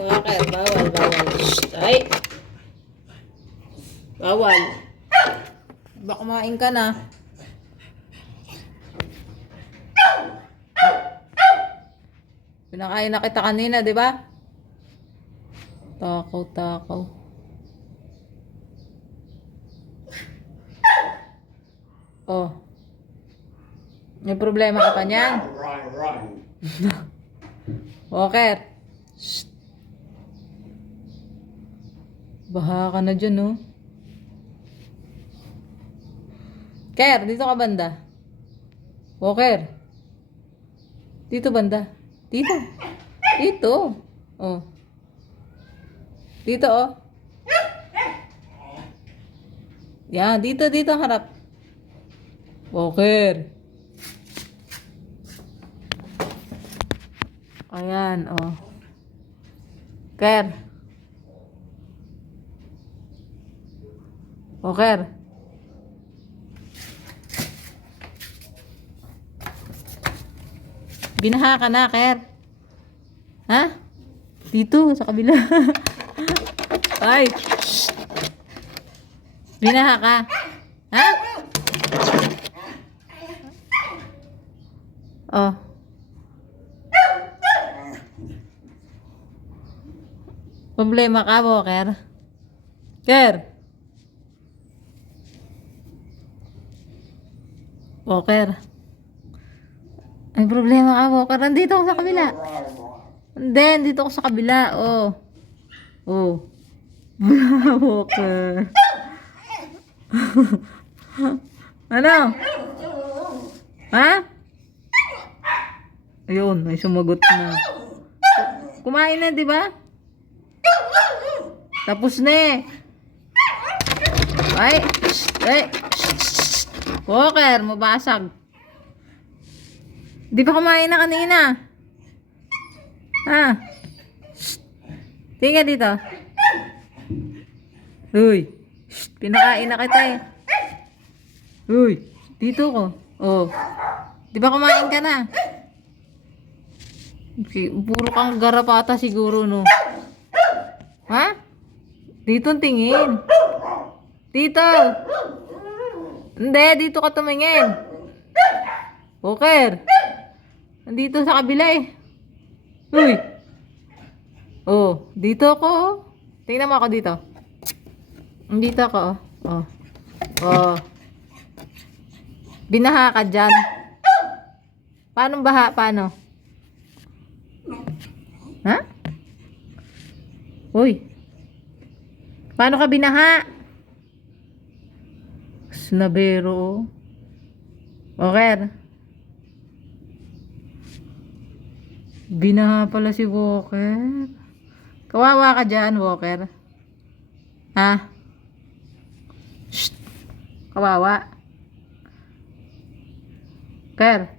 Walker, bawal, bawal. Shh, ay. Bawal. Baka kumain ka na. Pinakain na kita kanina, di ba? Takaw, takaw. Oh. May problema ka pa niyan? Walker. Shh. Baha ka na dyan, no? Ker, dito ka banda. Walker. Dito banda. Dito. Dito. Oh. Dito, oh. Yan, dito, dito harap. Walker. Ayan, oh. Ker. Walker. Binaha ka na, Ker. Ha? Dito, sa kabila. Ay. Shh. Binaha ka. Ha? Oh. Problema ka, Walker? Ker. Walker. May problema ka, Walker. Nandito ako sa kabila. Hindi, dito ako sa kabila. Oh. Oh. Walker. Ano? Ha? Ayun, may sumagot na. Kumain na, di ba? Tapos na eh. Ay. Ay. Walker, mabasag. Di ba kumain na kanina? Ha? Tingnan dito. Uy. Pinakain na kita eh. Uy. Dito ko. Oh. Di ba kumain ka na? Puro kang garapata siguro, no? Ha? Dito tingin. Dito. Hindi, dito ka tumingin. Walker. Nandito sa kabila eh. Uy. Oh, dito ako. Oh. Tingnan mo ako dito. Dito ako. Oh. Oh. Binaha ka dyan. Paano baha? Paano? Ha? Uy. Paano ka binaha? Snabero. Walker. Binaha pala si Walker. Kawawa ka dyan, Walker. Ha? Shh. Kawawa. Walker.